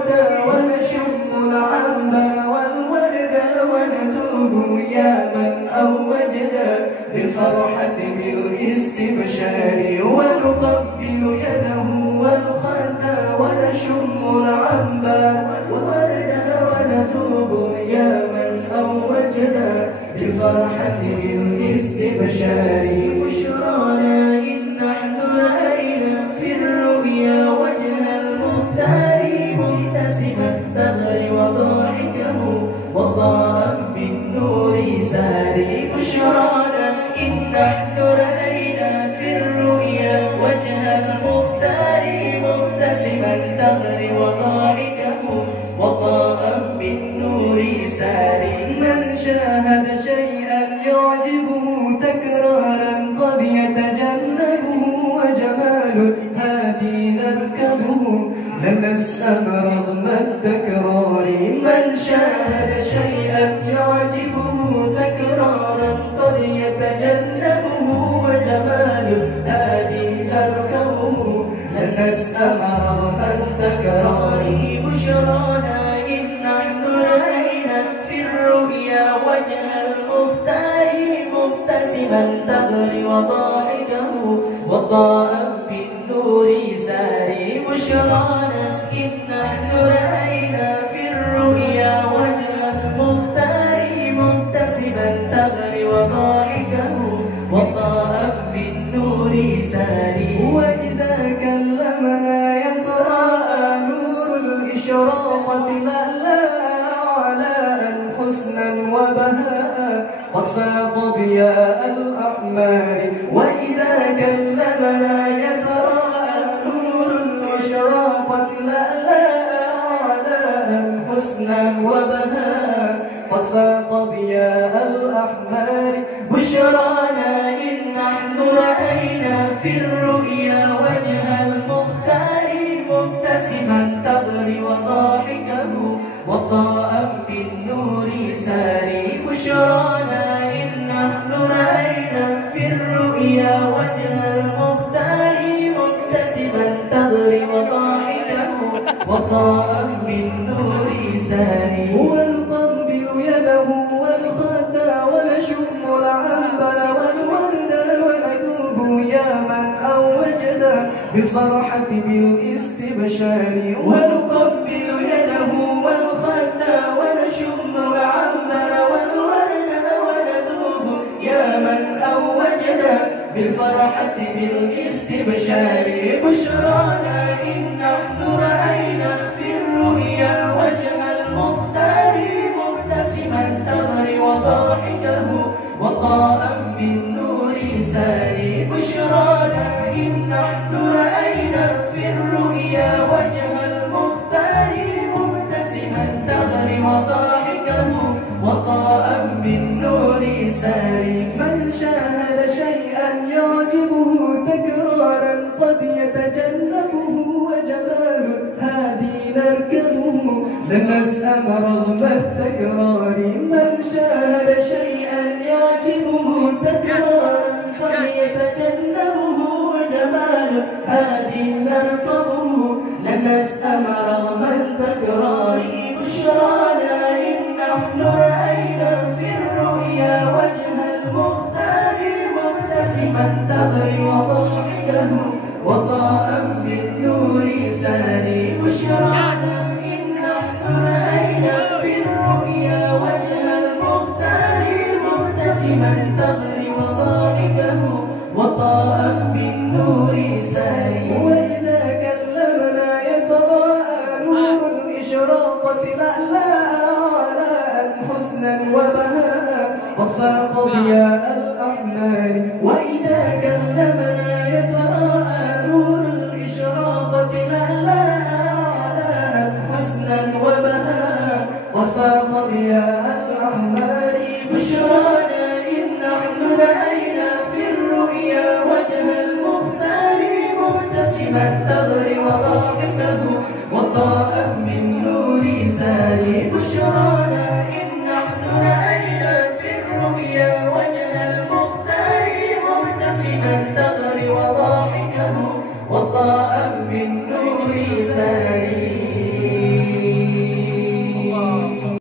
والخد ونشم العنبر والورد ونذوب يا من أوجنا بالفرحة بالاستبشار ونقبل يده والخد ونشم العنبر والورد ونذوب يا من أوجنا بالفرحة بالاستبشار بشرانا إن نحن رأينا في الرؤيا وجه المختار مبتسما تغري وضاحكه وضاء بالنور ساري بشرانا إن نحن رأينا في الرؤيا وجه المختار مبتسما تغري وضاحكه وضاء بالنور ساري من شاهد شيئا يعجبه تكرارا قد يتجنبه وجمال هادي نركبه لن نسأم رغم التكرار من شاهد شيئا يعجبه تكرارا قد يتجنبه وجمال هادي نركبه لن نسأم رغم التكرار بشرانا إن نحن رأينا في الرؤيا وجه المختار مبتسما تغري وضاحكه وضاء بالنور ساري بشرانا إن نحن رأينا في الرؤيا وجه المختار مبتسما تغري وضاحكه وضاء بالنور ساري وإذا كلمنا يتراءى نور الإشراقة لألا علاء حسنا وبهاء قد فاق ضياء الأحمار وإذا كلمنا يتراءى نور الإشراقة لألا علاء حسنا وبهاء قد فاق ضياء الأحمار بشرانا إن نحن رأينا في الرؤيا وجه المختار مبتسما تغري وضاحكه وضاء بالنور ساري بشرانا إن نحن رأينا في الرؤيا وجه المختار مبتسما تغري وضاحكه وضاء بالنور ساري ونقبل يده والخد ونشم العنبر والورد ونذوب يا من أوجنا بالفرحة بالاستبشار ونقبل يده والخد ونشم العنبر والورد ونذوب يا من أوجنا بالفرحة بالاستبشار بشرانا إن نحن رأينا في الرؤيا وجه المختار مبتسما تغري وضاحكه وضاء بالنور ساري بشرانا إن نحن رأينا في الرؤيا وجه المختار مبتسما تغري وضاحكه وضاء بالنور ساري من شاهد شيئا يعجبه تكرارا قد يتجنبه وجمال هادي نركبه لن نسأم رغم التكرار من شاهد شيئا يعجبه تكرارا قد يتجنبه وجمال هادي نركبه لن نسأم رغم التكرار بشرانا إن نحن رأينا في الرؤيا وجه المختار مبتسما تغري وضاحكه وضاء بالنور ساري بشرانا إن نحن رأينا في الرؤيا وجه المختار مبتسما تغري وضاحكه وضاء بالنور ساري وإذا كلمنا يتراءى نور الإشراقة لألا علاء حسنا وبهاء قد فاق ضياء الأحمار وإذا كلمنا يتراءى نور الإشراقة لألا علاء حسنا وبهاء قد فاق ضياء الأحمار بشرانا إن نحن رأينا في الرؤيا وجه المختار مبتسما تغري وضاحكه وضاء بالنور ساري بشرانا